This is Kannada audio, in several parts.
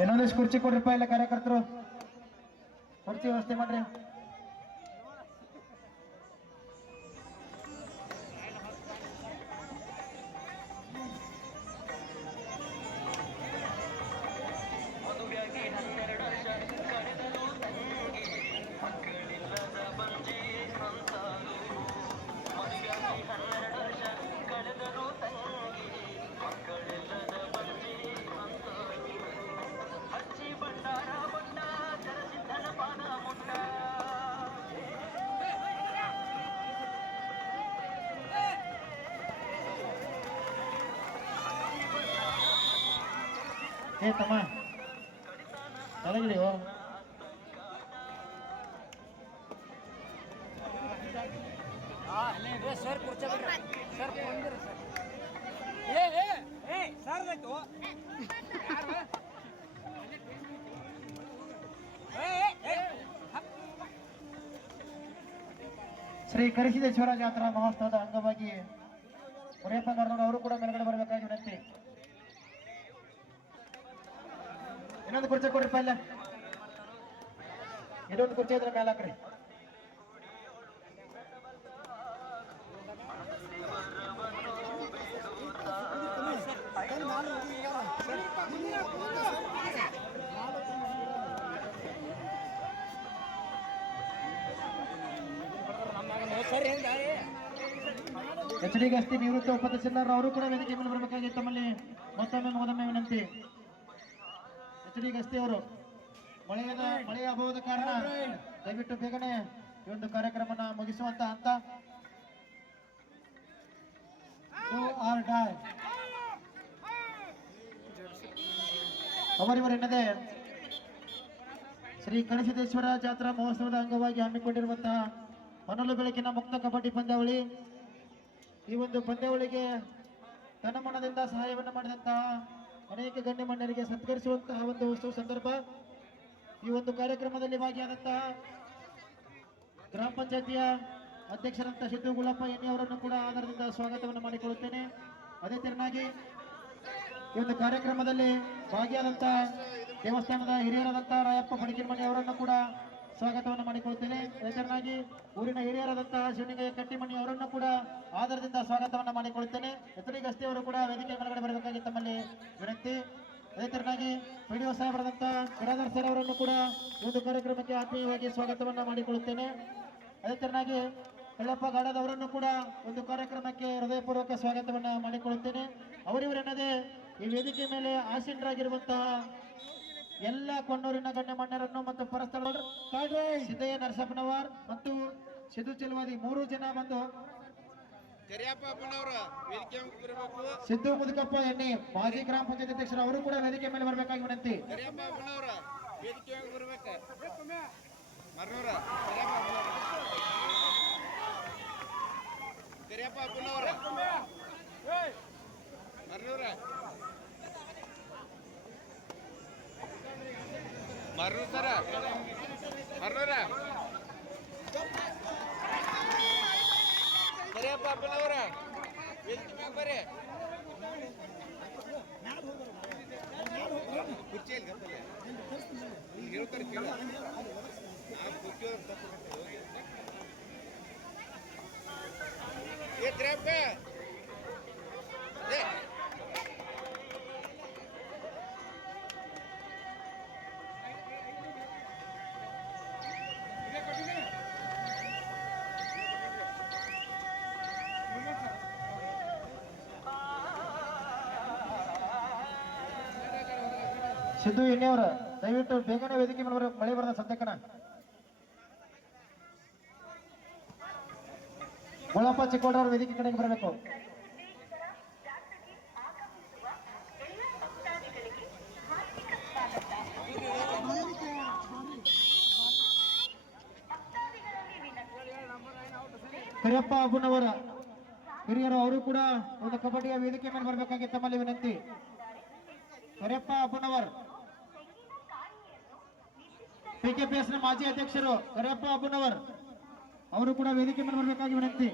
ಇನ್ನೊಂದಿಷ್ಟು ಕುರ್ಚಿ ಕೊಡ್ರಿಪ್ಪ ಇಲ್ಲ ಕಾರ್ಯಕರ್ತರು. ಕುರ್ಚಿ ವ್ಯವಸ್ಥೆ ಮಾಡ್ರಿ. ಏ ತಮ್ಮ ತಲೆಗಿಡಿ ಓ ಸರ್ ಕುರ್ಚ ಬಿಡ್ರಿ ಸರ್ ಬಂದಿರಿ ಸರ್ ಏ ಏ ಏ ಸರ್ ಆಯ್ತು ಯಾರು ಏ ಏ, ಏ ಹಪ್. ಶ್ರೀ ಕರಿಸಿದೇಶ್ವರ ಜಾತ್ರಾ ಮಹೋತ್ಸವದ ಅಂಗವಾಗಿ ಮುರಿಯಪ್ಪ ಗರ್ನೂರು ಅವರು ಕೂಡ ಮೇಲ್ಗಡೆ ಬರಬೇಕಾಗಿ ವಿನಂತಿ ಇನ್ನೊಂದು ಕುರ್ಚಿ ಕೊಡ್ರಿಪ್ಪ ಇಲ್ಲ ಇನ್ನೊಂದು ಕುರ್ಚಿ ಇದ್ರೆ ಮೇಲೆ ಹಾಕ್ರಿ ನಮ್ಮ ಮಗನು ಸರ್ ಹೆಂಗ ಏ? ಎಚ್ ಡಿ ಗಸ್ತಿ ನಿವೃತ್ತ ಉಪತಹಸೀಲ್ದಾರ್ ಅವರು ಕೂಡ ವೇದಿಕೆ ಮೇಲೆ ಬರಬೇಕಾಗಿ ತಮ್ಮಲ್ಲಿ ಮತ್ತೊಮ್ಮೆ ಮಗದೊಮ್ಮೆ ವಿನಂತಿ ಎಚ್ ಡಿ ಗಸ್ತಿ ಅವರು ಮಳೆಯ ಮಳೆಯ ಅಭಾವದ ಕಾರಣ ದಯವಿಟ್ಟು ಬೇಗನೆ ಈ ಒಂದು ಕಾರ್ಯಕ್ರಮನ ಮುಗಿಸುವಂತ ಹಂತ. ಅವರಿವರೆನ್ನದೆ ಶ್ರೀ ಕಳಸಿದೇಶ್ವರ ಜಾತ್ರಾ ಮಹೋತ್ಸವದ ಅಂಗವಾಗಿ ಹಮ್ಮಿಕೊಂಡಿರುವಂತಹ ಮನಲು ಬೆಳಕಿನ ಮುಕ್ತ ಕಬಡ್ಡಿ ಪಂದ್ಯಾವಳಿ. ಈ ಒಂದು ಪಂದ್ಯಾವಳಿಗೆ ತನ್ನ ಮನದಿಂದ ಸಹಾಯವನ್ನು ಮಾಡಿದಂತಹ ಅನೇಕ ಗಣ್ಯಮಾನ್ಯರಿಗೆ ಸತ್ಕರಿಸುವಂತಹ ಒಂದು ಉತ್ಸವ ಸಂದರ್ಭ ಈ ಒಂದು ಕಾರ್ಯಕ್ರಮದಲ್ಲಿ ಭಾಗಿಯಾದಂತಹ ಗ್ರಾಮ ಪಂಚಾಯತಿಯ ಅಧ್ಯಕ್ಷರಂತ ಸಿದ್ದು ಗುಳಪ್ಪ ಕೂಡ ಆಧಾರದಿಂದ ಸ್ವಾಗತವನ್ನು ಮಾಡಿಕೊಳ್ಳುತ್ತೇನೆ. ಅದೇ ತೆರನಾಗಿ ಈ ಒಂದು ಕಾರ್ಯಕ್ರಮದಲ್ಲಿ ಭಾಗಿಯಾದಂತಹ ದೇವಸ್ಥಾನದ ಹಿರಿಯರಾದಂತಹ ರಾಯಪ್ಪ ಬಡಕಿರ್ಮಣಿ ಅವರನ್ನು ಕೂಡ ಸ್ವಾಗತವನ್ನು ಮಾಡಿಕೊಳ್ಳುತ್ತೇನೆ ಅದೇ ಊರಿನ ಹಿರಿಯರಾದಂತಹ ಶಿವಲಿಂಗಯ್ಯ ಕಟ್ಟಿಮಣಿ ಅವರನ್ನು ಕೂಡ ಆಧಾರದಿಂದ ಸ್ವಾಗತವನ್ನು ಮಾಡಿಕೊಳ್ಳುತ್ತೇನೆ ಗಸ್ತಿ ಅವರು ಕೂಡ ವೇದಿಕೆ ಮೇಲ್ಗಡೆ ಬರಬೇಕಾಗಿ ತಮ್ಮಲ್ಲಿ ವಿನಂತಿ. ಅದೇ ಡಿ ಪಿಡಿಒ ಸಾಹೇಬರಾದಂತಹ ಕಿರಾದರ್ ಸರ್ ಅವರನ್ನು ಕೂಡ ಒಂದು ಕಾರ್ಯಕ್ರಮಕ್ಕೆ ಆತ್ಮೀಯವಾಗಿ ಸ್ವಾಗತವನ್ನು ಮಾಡಿಕೊಳ್ಳುತ್ತೇನೆ ಅದೇ ಕಳ್ಳಪ್ಪ ಕಳ್ಳಪ್ಪ ಗಾಡದವರನ್ನು ಕೂಡ ಒಂದು ಕಾರ್ಯಕ್ರಮಕ್ಕೆ ಹೃದಯಪೂರ್ವಕ ಸ್ವಾಗತವನ್ನು ಮಾಡಿಕೊಳ್ಳುತ್ತೇನೆ ಅವರಿವರೆನ್ನದೇ ಈ ವೇದಿಕೆ ಮೇಲೆ ಆಸೀನರಾಗಿರುವಂತಹ ಎಲ್ಲ ಕೊಣ್ಣೂರಿನ ಗಣ್ಯಮಾನ್ಯರನ್ನು ಮತ್ತು ಪರಸ್ಥಳ ಸಿದ್ದಯ್ಯ ನರಸಪ್ಪನವರ್ ಮತ್ತು ಸಿದ್ದು ಚೆಲುವಾದಿ ಮೂರು ಜನ ಬಂದು ಸಿದ್ದು ಮುದುಕಪ್ಪ ಎಣ್ಣೆ ಮಾಜಿ ಗ್ರಾಮ ಪಂಚಾಯತ್ ಅಧ್ಯಕ್ಷರು ಅವರು ಕೂಡ ವೇದಿಕೆ ಮೇಲೆ ಬರಬೇಕಾಗಿ ವಿನಂತಿ. ಕರಿಯಪ್ಪ ಅಪ್ಪನವ್ರ ವೇದಿಕೆ ಬರ್ಬೇಕ ಮರ್ನೂರ್. ಸರ ಮರ್ನೂರ ಕರಿಯಪ್ಪ ಅಪ್ಪನವ್ರ ಮ್ಯಾಗ ಬರ್ರಿ ಇಲ್ಲಿ ಹೇಳ್ತಾರೆ ಕೇಳ. ಕುರ್ಚಿ ಏ. ಸಿದ್ದು ಎಣ್ಣೆ ದಯವಿಟ್ಟು ಬೇಗನೆ ವೇದಿಕೆ ಮೇಲೆ ಮಳೆ ಬರದ ಸದ್ಯಕ್ಕನ. ಮುಳಪ್ಪ ಚಿಕ್ಕೋಡ್ರ ವೇದಿಕೆ ಕಡೆಗೆ ಬರಬೇಕು. ಕರಿಯಪ್ಪ ಅಬ್ಬುನವರ ಹಿರಿಯರು, ಅವರು ಕೂಡ ಒಂದು ಕಬಡ್ಡಿಯ ವೇದಿಕೆ ಮೇಲೆ ಬರಬೇಕಾಗಿ ತಮ್ಮಲ್ಲಿ ವಿನಂತಿ. ಕರಿಯಪ್ಪ ಅಬ್ಬನವರ್. ಪಿಕೆಪಿಎಸ್ನ ಮಾಜಿ ಅಧ್ಯಕ್ಷರು ಕರಿಯಪ್ಪ ಅಬ್ಬುನವರ್ ಅವರು ಕೂಡ ವೇದಿಕೆ ಮೇಲೆ ಬರಬೇಕಾಗಿ ವಿನಂತಿ.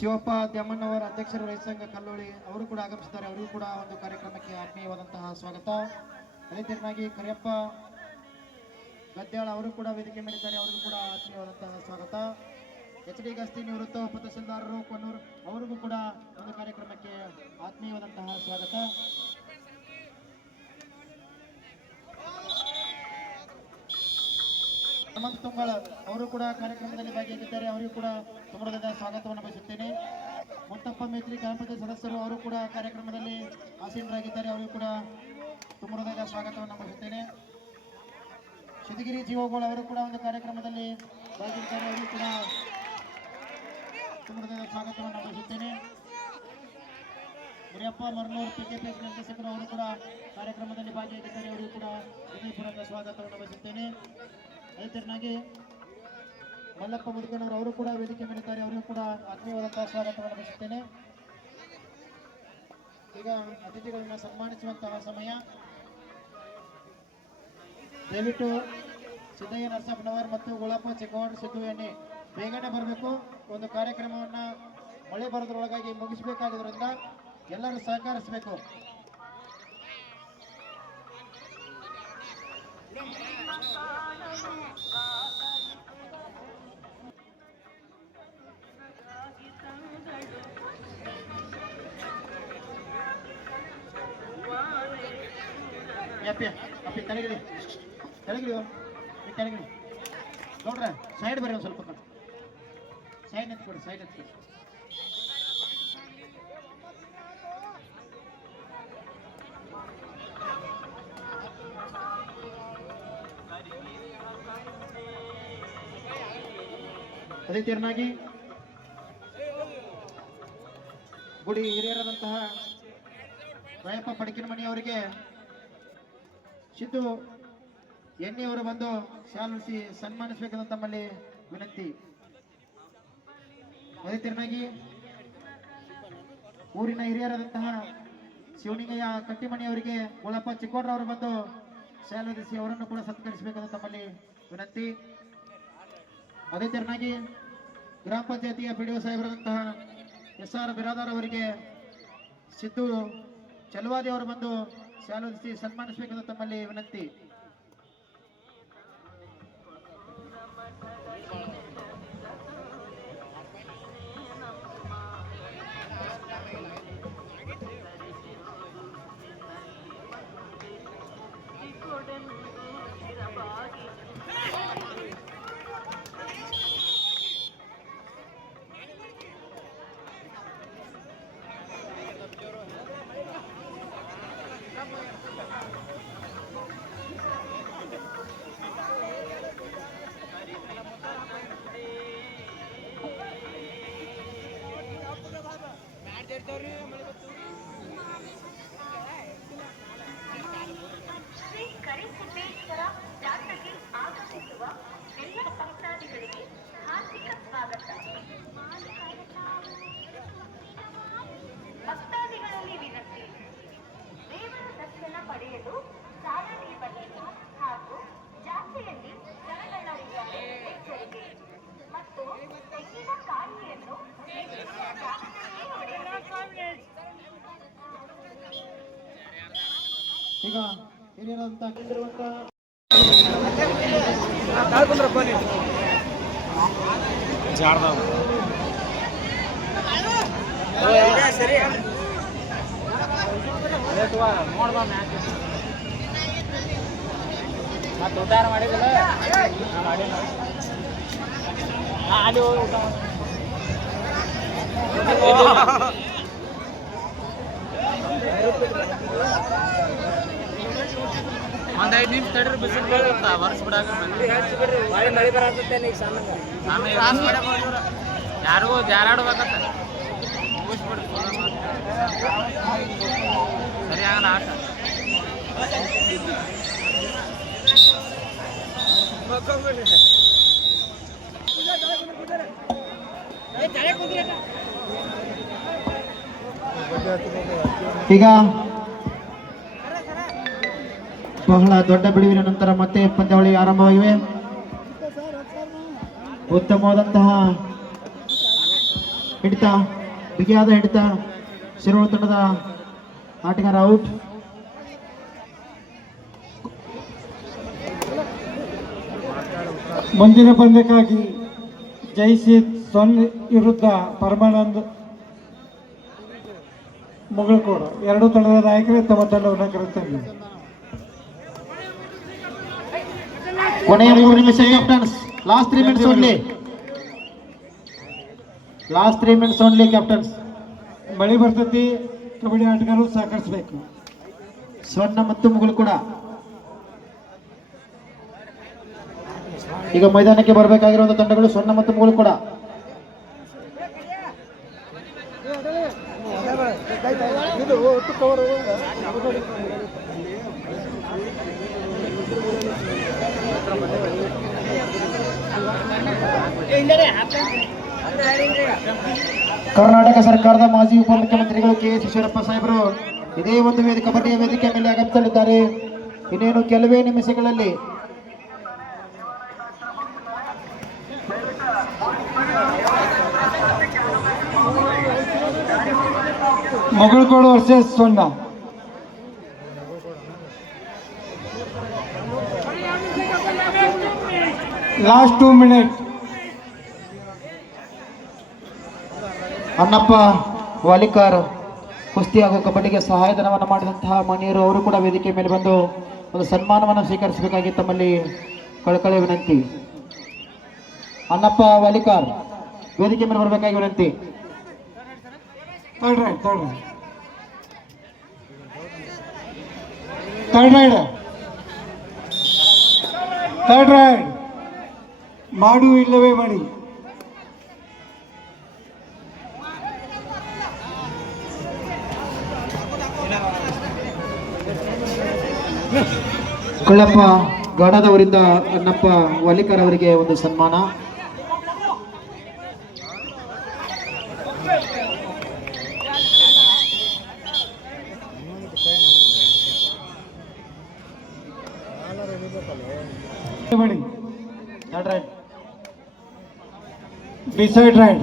ಶಿವಪ್ಪ ದ್ಯಾಮಣ್ಣವರ ಅಧ್ಯಕ್ಷರು ರೈತ ಸಂಘ ಕಲ್ಲೋಳಿ, ಅವರು ಕೂಡ ಆಗಮಿಸಿದ್ದಾರೆ. ಅವರಿಗೂ ಕೂಡ ಒಂದು ಕಾರ್ಯಕ್ರಮಕ್ಕೆ ಆತ್ಮೀಯವಾದಂತಹ ಸ್ವಾಗತ. ಅದೇ ಕರಿಯಪ್ಪ ಗದ್ದೆಳ ಅವರು ಕೂಡ ವೇದಿಕೆ ಮೇಲಿದ್ದಾರೆ. ಅವರಿಗೂ ಕೂಡ ಆತ್ಮೀಯವಾದಂತಹ ಸ್ವಾಗತ. ಎಚ್ ಡಿ ಗಸ್ತಿ ನಿವೃತ್ತ ಉಪ ತಹಸೀಲ್ದಾರರು, ಕೊನ್ನೂರು, ಅವರಿಗೂ ಕೂಡ ಒಂದು ಕಾರ್ಯಕ್ರಮಕ್ಕೆ ಆತ್ಮೀಯವಾದಂತಹ ಸ್ವಾಗತ. ಹನುಮಂತ ತುಂಗಳ ಅವರು ಕೂಡ ಕಾರ್ಯಕ್ರಮದಲ್ಲಿ ಭಾಗಿಯಾಗಿದ್ದಾರೆ. ಅವರಿಗೂ ಕೂಡ ತುಂಬರದ ಸ್ವಾಗತವನ್ನು ಬಯಸುತ್ತೇನೆ. ಮುತ್ತಪ್ಪ ಮೇತ್ರಿ ಗ್ರಾಮ ಸದಸ್ಯರು ಅವರು ಕೂಡ ಕಾರ್ಯಕ್ರಮದಲ್ಲಿ ಆಸೀನರಾಗಿದ್ದಾರೆ. ಅವರಿಗೂ ಕೂಡ ತುಂಬರದ ಸ್ವಾಗತವನ್ನು ಬಯಸುತ್ತೇನೆ. ಶಿವಗಿರಿ ಜೀವಗೋಳ ಅವರು ಕೂಡ ಒಂದು ಕಾರ್ಯಕ್ರಮದಲ್ಲಿ ಭಾಗಿಯಾಗಿದ್ದಾರೆ. ಅವರಿಗೂ ಕೂಡ ತುಂಬರದ ಸ್ವಾಗತವನ್ನು ಬಯಸುತ್ತೇನೆ. Muriyappa Marnur P K P S ನಿರ್ದೇಶಕರು ಅವರು ಕೂಡ ಕಾರ್ಯಕ್ರಮದಲ್ಲಿ ಭಾಗಿಯಾಗಿದ್ದಾರೆ. ಅವರಿಗೂ ಕೂಡ ಹೃದಯಪೂರ್ವಕ ಸ್ವಾಗತವನ್ನು ಬಯಸುತ್ತೇನೆ. ಅದೇ ತೆರನಾಗಿ ಮಲ್ಲಪ್ಪ ಮುದುಕನವರು ಅವರು ಕೂಡ ವೇದಿಕೆ ಮೇಲಿದ್ದಾರೆ ಅವರಿಗೂ ಕೂಡ ಆತ್ಮೀಯವಾದಂತಹ ಸ್ವಾಗತವನ್ನು ಬಯಸುತ್ತೇನೆ. ಈಗ ಅತಿಥಿಗಳನ್ನ ಸನ್ಮಾನಿಸುವಂತಹ ಸಮಯ. ದಯವಿಟ್ಟು ಸಿದ್ದಯ್ಯ ನರಸಪ್ಪನವರ್ ಮತ್ತು ಗುಳಪ್ಪ ಚಿಕ್ಕವಾಡ್ ಸಿದ್ದು ಎಣ್ಣೆ ಬೇಗನೆ ಬರಬೇಕು. ಒಂದು ಕಾರ್ಯಕ್ರಮವನ್ನ ಮಳೆ ಬರೋದ್ರೊಳಗಾಗಿ ಮುಗಿಸಬೇಕಾಗಿರೋದ್ರಿಂದ ಎಲ್ಲರೂ ಸಹಕರಿಸಬೇಕು. ಯಪ್ಪಿ ಅಪ್ಪಿ ತಲೆಗಿಳಿ ತಲೆಗಿಳಿ ಈ ತಲೆಗಿಳಿ ನೋಡ್ರ ಸೈಡ್ ಬರ್ರಿ ಒಂದು ಸ್ವಲ್ಪ ಸೈಡ್ ನಿಂತ್ಕೊಡಿ ಸೈಡ್ ನಿಂತ್ಕೊಡಿ ಅದೇ ತೆರನಾಗಿ ಗುಡಿ ಹಿರಿಯರಾದಂತಹ ರಾಯಪ್ಪ ಪಡಕಿನಮಣಿ ಅವರಿಗೆ ಸಿದ್ದು ಎಣ್ಣೆಯವರು ಬಂದು ಶಾಲಿಸಿ ಸನ್ಮಾನಿಸಬೇಕಂತ ತಮ್ಮಲ್ಲಿ ವಿನಂತಿ. ಅದೇ ತೆರನಾಗಿ ಊರಿನ ಹಿರಿಯರಾದಂತಹ ಶಿವನಿಂಗಯ್ಯ ಕಟ್ಟಿಮಣಿ ಅವರಿಗೆ ಗುಳಪ್ಪ ಚಿಕ್ಕೋಡ್ರವರು ಬಂದು ಶಾಲೋದಿಸಿ ಅವರನ್ನು ಕೂಡ ಸತ್ಕರಿಸಬೇಕಂತ ತಮ್ಮಲ್ಲಿ ವಿನಂತಿ. ಅದೇ ತೆರನಾಗಿ ಗ್ರಾಮ ಪಂಚಾಯತಿಯ ಪಿ ಡಿ ಒ ಸಾಹೇಬರಾದಂತಹ ಎಸ್ ಆರ್ ಬಿರಾದಾರ್ ಅವರಿಗೆ ಸಿದ್ದು ಚಲುವಾದಿ ಅವರು ಬಂದು ಶಾಲೋದಿಸಿ ಸನ್ಮಾನಿಸಬೇಕೆಂದು ತಮ್ಮಲ್ಲಿ ವಿನಂತಿ. ಶ್ರೀ ಈಗ ಹಿರಿಯರಂತ ಮತ್ತೆ ಉದ್ದಾರ ನಾ ಅಲ್ಲಿ ಹೋಗಿ. ಒಂದ್ ಐದು ನಿಮಿಷ ತಡ್ರಿ ಬಿಸಿಲು ಬೀಳುತ್ತ? ವರ್ಷ ಬಿಡಾಕ ಯಾರಿಗೂ ಜಾರಾಡ್ಬೇಕತ್ತ ಮುಗಿಸ್ಬಿಡ್ರಿ ಸರಿ ಆಗಲ್ಲ ಆಟ. ಈಗ ಬಹಳ ದೊಡ್ಡ ಬಿಡುವಿನ ನಂತರ ಮತ್ತೆ ಪಂದ್ಯಾವಳಿ ಆರಂಭವಾಗಿವೆ. ಉತ್ತಮವಾದಂತಹ ಹಿಡಿತ, ಬಿಗಿಯಾದ ಹಿಡಿತ ಶಿರೋಳ ತಂಡದ ಆಟಗಾರ ಔಟ್. ಮುಂದಿನ ಪಂದ್ಯಕ್ಕಾಗಿ ಜೈಸಿದ್ ಸೊನ್ ವಿರುದ್ಧ ಪರಮಾನಂದ್ ಮುಗಳಕೋಡು ಎರಡು ತಂಡದ ನಾಯಕರೇ ತಮ್ಮ ತಂಡವನ್ನು ಕರೆತಂದಿದೆ ಕೊನೆಯ ಮೂರು ನಿಮಿಷ captains. Last three minutes only last three minutes only captains ಮಳೆ ಬರ್ತೈತಿ ಕಬಡ್ಡಿ ಆಟಗಾರರು ಸಹಕರಿಸಬೇಕು. ಸ್ವರ್ಣ ಮತ್ತು ಮುಗುಳು ಕೂಡ. ಈಗ ಮೈದಾನಕ್ಕೆ ಬರಬೇಕಾಗಿರುವಂತಹ ತಂಡಗಳು ಸ್ವರ್ಣ ಮತ್ತು ಮುಗುಳು ಕೂಡ. ಕರ್ನಾಟಕ ಸರ್ಕಾರದ ಮಾಜಿ ಉಪಮುಖ್ಯಮಂತ್ರಿಗಳು ಕೆ ಎಸ್ ಈಶ್ವರಪ್ಪ ಸಾಹೇಬರು ಇದೇ ಒಂದು ವೇದಿಕೆ ಕಬಡ್ಡಿಯ ವೇದಿಕೆ ಮೇಲೆ ಆಗಮಿಸಲಿದ್ದಾರೆ. ಇನ್ನೇನು ಕೆಲವೇ ನಿಮಿಷಗಳಲ್ಲಿ Mugalkod versus Sonna. Last two minute Annappa, Valikar, ಕುಸ್ತಿ ಹಾಗೂ ಕಬಡ್ಡಿಗೆ ಸಹಾಯಧನವನ್ನು ಮಾಡಿದಂತಹ ಮಣಿಯರು ಅವರು ಕೂಡ ವೇದಿಕೆ ಮೇಲೆ ಬಂದು ಒಂದು ಸನ್ಮಾನವನ್ನು ಸ್ವೀಕರಿಸಬೇಕಾಗಿ ತಮ್ಮಲ್ಲಿ ಕಳಕಳಿ ವಿನಂತಿ. ಅಣ್ಣಪ್ಪ, ವಾಲಿಕಾರ್, ವೇದಿಕೆ ಮೇಲೆ ಬರಬೇಕಾಗಿ ವಿನಂತಿ. ಮಾಡು ಇಲ್ಲವೇ ಮಾಡಿ. ಕೊಳ್ಳಪ್ಪ ಗಡದವರಿಂದ ಅಣ್ಣಪ್ಪ ವಲಿಕರ್ ಅವರಿಗೆ ಒಂದು ಸನ್ಮಾನ ಡಿಸೈಡ್ ರೈಡ್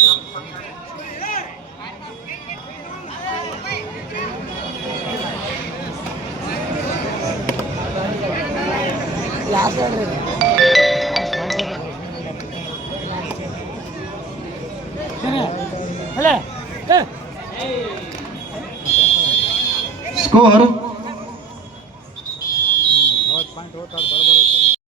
Skor